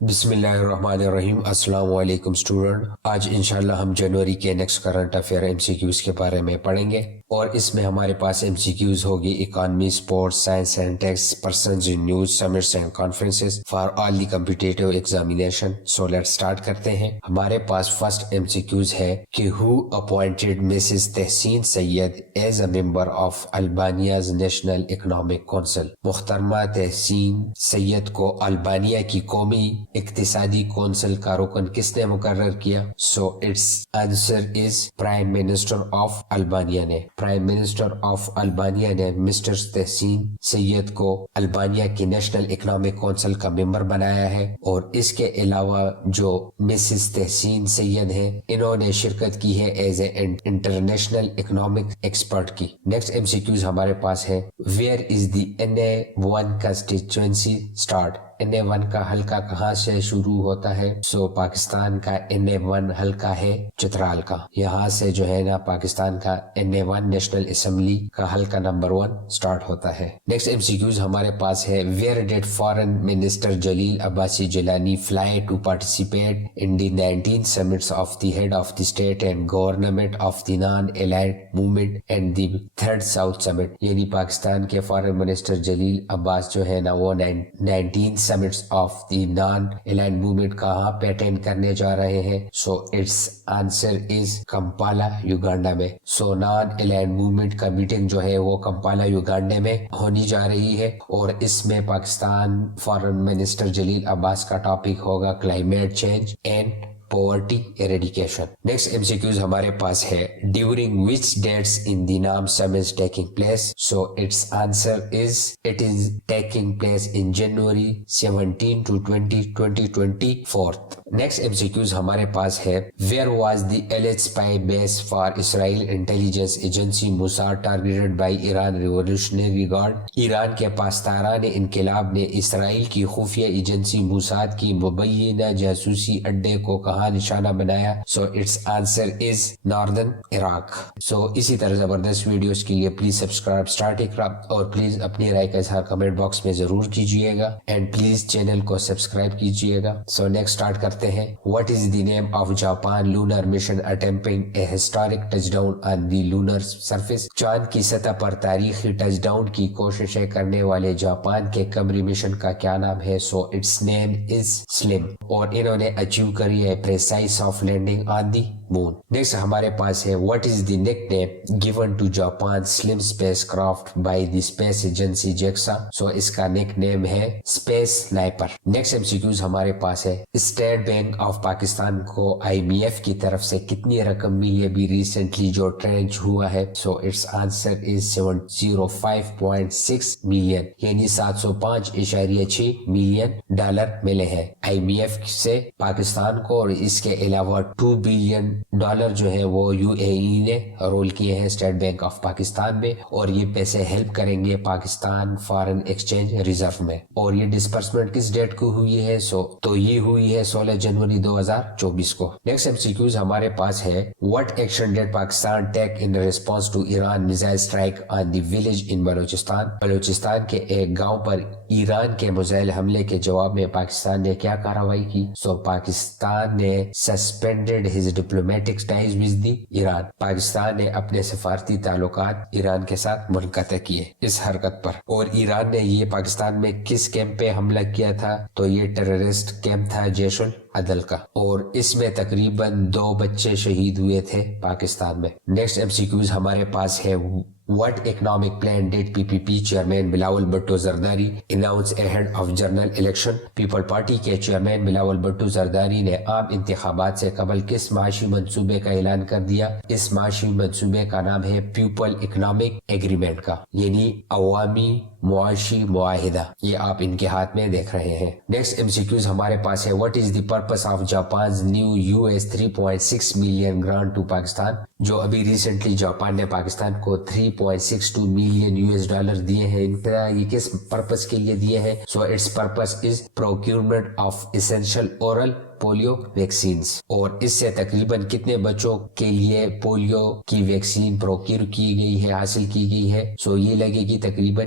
بسم اللہ الرحمن الرحیم۔ السلام علیکم اسٹوڈنٹ، آج انشاءاللہ ہم جنوری کے next current affair M C Qs کے بارے میں پڑھیں گے، اور اس میں ہمارے پاس ایم سی کیوز ہوگی economy, sports, science and tech, persons in news, summits and conferences for all the competitive examination. So let start کرتے ہیں۔ ہمارے پاس فرسٹ ایم سی کیوز ہے کہ who appointed Mrs Tehseen Syed as a member of Albania's national economic council. محترمہ تحسین سید کو البانیہ کی قومی اقتصادی کونسل کا رکن کس نے مقرر کیا؟ So it's answer is prime minister of Albania نے۔ پرائم منسٹر آف البانیہ نے مسٹر تحسین سید کو البانیہ کی نیشنل اکنامک کونسل کا ممبر بنایا ہے، اور اس کے علاوہ جو مسز تحسین سید ہیں انہوں نے شرکت کی ہے as a international economic expert کی۔ نیکسٹ ایم سی کیوز ہمارے پاس ہے، where is the NA1 کنسٹیچوئنسی start? NA1 کا حلقہ کہاں سے شروع ہوتا ہے؟ سو پاکستان کا NA1 حلقہ ہے چترال کا، یہاں سے جو ہے نا پاکستان کا NA1 نیشنل اسمبلی کا حلقہ نمبر 1 سٹارٹ ہوتا ہے۔ نیکسٹ ایم سی کیوز ہمارے پاس ہے، where did foreign minister Jalil Abbasi Jilani fly to participate in the 19 summits of the head of the state and government of the non aligned movement and the 3rd south summit? یعنی پاکستان کے foreign minister Jalil عباس جو ہے نا وہ 19 summits of the non aligned movement کہاں پہ attend کرنے جا رہے ہیں؟ So it's answer is Kampala Uganda میں۔ سو نان الائنڈ موومنٹ کا میٹنگ جو ہے وہ کمپالا یوگانڈا میں ہونی جا رہی ہے، اور اس میں پاکستان فارن منسٹر جلیل عباس کا ٹاپک ہوگا climate change and poverty eradication۔ Next M C Qs ہمارے پاس ہے، during which dates in the NAM summit taking place؟ so its answer is it is taking place in January 17 to 20, 2024۔ Next M C Qs ہمارے پاس ہے، where was the alleged spy base for Israel intelligence agency Mossad targeted by Iran Revolutionary Guard؟ Iran کے پاسداران انقلاب نے اسرائیل کی خفیہ agency Mossad کی مبینہ جاسوسی اڈے کو کہاں نشانہ بنایا؟ So it's answer is northern Iraq. So اسی طرح زبردست ویڈیوز کے لیے پلیز سبسکرائب اسٹارٹ اقرا، اور پلیز اپنی رائے کا اظہار کمنٹ باکس میں ضرور کیجیے گا، اینڈ پلیز چینل کو سبسکرائب کیجیے گا۔ سو نیکسٹ اسٹارٹ کرتے ہیں، what is the name of Japan lunar mission attempting a historic touch down on the lunar surface? چاند کی سطح پر تاریخی ٹچ ڈاؤن کی کوششیں کرنے والے جاپان کے قمری مشن کا کیا نام ہے؟ سو اٹس نیم از سلم، اور انہوں نے اچیو کری ہے precise of landing on the moon۔ Next ہمارے پاس ہے، what is the nickname given to Japan's slim spacecraft by the space agency JAXA؟ سو اس کا نک نیم ہے space sniper. Next M C Qs ہمارے پاس ہے، اسٹیٹ بینک آف پاکستان کو IMF کی طرف سے کتنی رقم ملی ابھی ریسنٹلی جو ٹرانچ ہوا ہے؟ So it's answer is 705.6 million, یعنی 705.6 ملین ڈالر ملے ہیں IMF سے پاکستان کو، اور اس کے علاوہ 2 بلین ڈالر جو ہے وہ UAE نے رول کیے ہیں اسٹیٹ بینک آف پاکستان میں، اور یہ پیسے ہیلپ کریں گے پاکستان فارن ایکسچینج ریزرو میں۔ اور یہ ڈسپرسمنٹ کس ڈیٹ کو ہوئی ہے؟ تو یہ ہوئی ہے 16 جنوری 2024 کو۔ نیکسٹ ایم سی کیوز ہمارے پاس ہے، what action did Pakistan take in response to Iran missile strike on the village in Balochistan? Balochistan کے ایک گاؤں پر ایران کے میزائل حملے کے جواب میں پاکستان نے کیا کارروائی کی؟ سو پاکستان نے suspended his diplomatic ties with the Iran, Pakistan نے اپنے سفارتی تعلقات ایران کے ساتھ منقطع کیے اس حرکت پر۔ اور ایران نے یہ پاکستان میں کس کیمپ پہ حملہ کیا تھا؟ تو یہ ٹیررسٹ کیمپ تھا جیش العدل کا، اور اس میں تقریباً 2 بچے شہید ہوئے تھے پاکستان میں۔ نیکسٹ ایم سی کیوز ہمارے پاس ہے، what economic plan did PPP chairman Bilawal Bhutto Zardari announce ahead of general election؟ People party کے چیئرمین بلاول بھٹو زرداری نے عام انتخابات سے قبل کس معاشی منصوبے کا اعلان کر دیا؟ اس معاشی منصوبے کا نام ہے پیپل اکنامک ایگریمنٹ کا، یعنی عوامی معاشی معاہدہ، یہ آپ ان کے ہاتھ میں دیکھ رہے ہیں۔ نیکسٹ ایم سی کیوز ہمارے پاس ہے، what is the purpose of Japan's new US 3.6 million grant to Pakistan? جو ابھی ریسنٹلی جاپان نے پاکستان کو 3.62 ملین US$ دیے ہیں، ان کا یہ کس پرپس کے لیے دیے ہیں؟ So its purpose is procurement of essential oral polio vaccines, اور اس سے تقریباً کتنے بچوں کے لیے پولیو کی ویکسین پروکیور کی گئی ہے، حاصل کی گئی ہے؟ سو یہ لگے گی تقریباً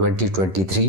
2023,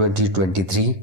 2023।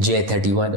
J-31।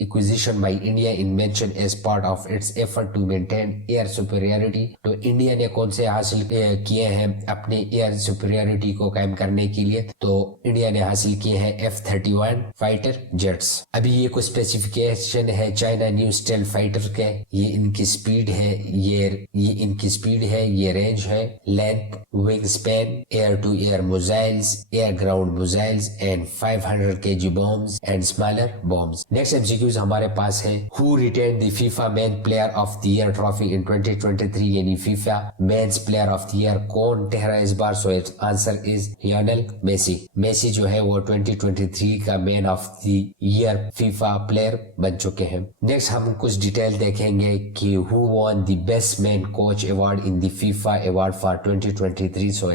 acquisition by India in mentioned as part of its effort to maintain air superiority. تو انڈیا نے کون سے حاصل کیے ہیں اپنے ایئر سپیریورٹی کو قائم کرنے کے لیے؟ تو انڈیا نے حاصل کیے ہیں F-31 فائٹر جیٹس. ابھی یہ کچھ اسپیسیفکیشن ہے چائنا نیو اسٹیل فائٹر کے. یہ ان کی سپیڈ ہے، یہ ان کی سپیڈ ہے، یہ رینج ہے، length, wing span, air to air missiles, air ground missiles and 500 kg bombs and smaller bombs. Next MCQs ہمارے پاس ہے who retained the FIFA Man Player of the Year trophy in 2023 یعنی FIFA Men's Player of the Year کون ٹھہرا اس بار؟ So its answer is Lionel Messi. Messi جو ہے وہ 2023 کا man of the year FIFA player بن چکے ہیں. نیکسٹ ہم کچھ ڈیٹیل دیکھیں گے کہ who won the best man coach award in the FIFA award for 2023. so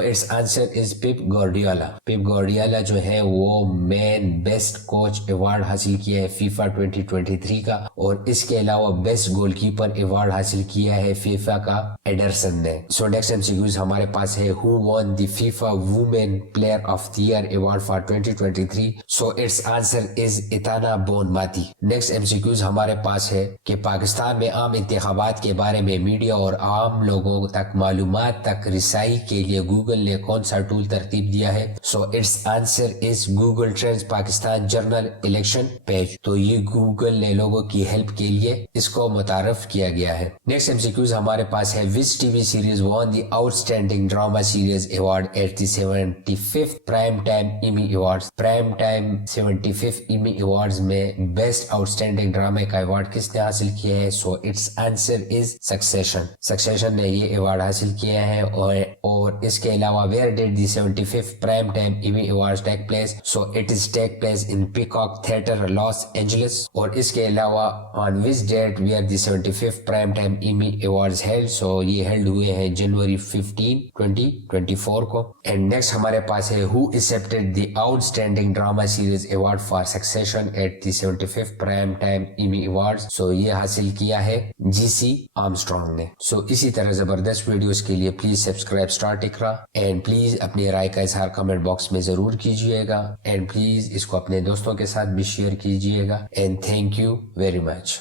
its answer is Pep Guardiola. Pep Guardiola جو ہے وہ مین بیسٹ کوچ ایوارڈ حاصل کیا ہے فیفا 2023 کا، اور اس کے علاوہ بیسٹ گول کیپر ایوارڈ حاصل کیا ہے فیفا کا ایڈرسن نے. سو نیکسٹ MCQs ہمارے پاس ہے who won the FIFA Women Player of the Year award for 2023. so its answer is Aitana Bonmati. Next MCQs ہمارے پاس ہے کہ پاکستان میں عام انتخابات کے بارے میں میڈیا اور عام لوگوں تک معلومات تک رسائی کے لیے گوگل نے کون سا ٹول ترتیب دیا ہے؟ So it's answer is Google trends Pakistan general election page. تو یہ گوگل نے لوگوں کی ہیلپ کے لیے اس کو متعارف کیا گیا ہے. نیکسٹ MCQs ہمارے پاس ہے which TV series won the outstanding drama series award at the 75th prime time Emmy Awards. prime time 75th Emmy Awards میں بیسٹ آؤٹسٹینڈنگ ڈرامے کا ایوارڈ کس نے حاصل کیا ہے؟ So it's answer is succession نے یہ ایوارڈ حاصل کیا ہے. اور اس کے علاوہ where did the 75th prime time Emmy Awards take place? so it is take place in Peacock Theater Los Angeles. اور اس کے علاوہ on which date were the 75th prime time Emmy Awards held? so یہ held ہوئے ہیں January 15, 2024 کو. and next ہمارے پاس ہے who accepted the outstanding drama series award for Succession at the 75th prime time Emmy Awards. so یہ حاصل کیا ہے GC آرمسٹرانگ نے. سو اسی طرح زبردست ویڈیوز کے لیے please subscribe start Iqra, and please اپنی رائے کا اظہار کمنٹ باکس میں ضرور کیجیے گا، اینڈ پلیز اس کو اپنے دوستوں کے ساتھ بھی شیئر کیجیے گا. And thank you very much.